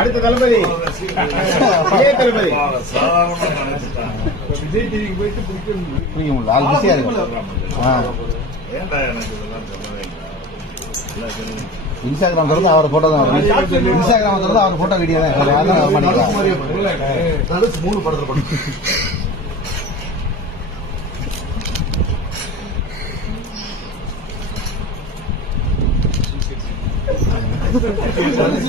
அடுத்த தளபதி தளபதி இன்ஸ்டாகிராம் தரது அவர் போட்டோ தான் இன்ஸ்டாகிராம் தரது அவர் போட்டோ வீடியோ தான் மூணு படத்தில் படம் இன்னும் சொல்லுங்க